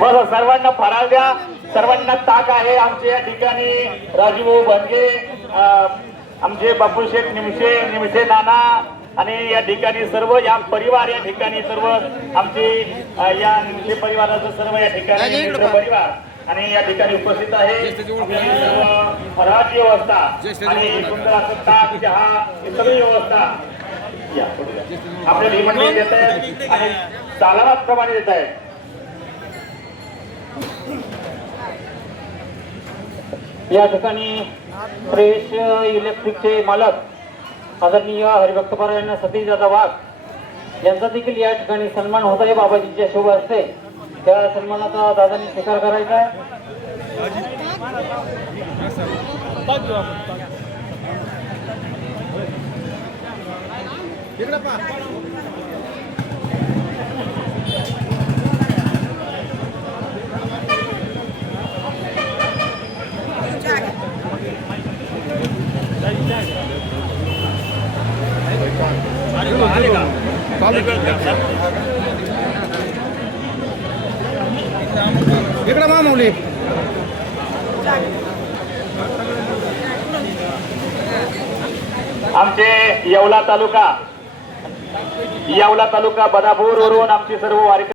बस सर्वांना फराळ द्या, सर्वांना ताक आहे. आमचे या ठिकाणी राजूभाऊ भंगे, आमचे बापू शेठ निमशे नाना आणि या ठिकाणी सर्व या परिवार, या ठिकाणी सर्व आमचे या निमशे परिवाराचं सर्व या ठिकाणी मित्र परिवार आणि या ठिकाणी उपस्थित आहे. फराळाची व्यवस्था आणि सुंदर असं ताक, चहा ही सगळी व्यवस्था आपल्याला ही मंडळी देत आहेत आणि सालाबाद प्रमाणे देत आहेत. या ठिकाणी फ्रेश इलेक्ट्रिकचे मालक आदरणीय हरिभक्त परायण सतीश दादा वाघ यांचा देखील या ठिकाणी सन्मान होत आहे. बाबाजींच्या शुभ असते त्या सन्मानाचा दादांनी स्वीकार करायचा आहे. इकडे मामूली आमचे येवला तालुका बदापूर वरून आमची सर्व वारकरी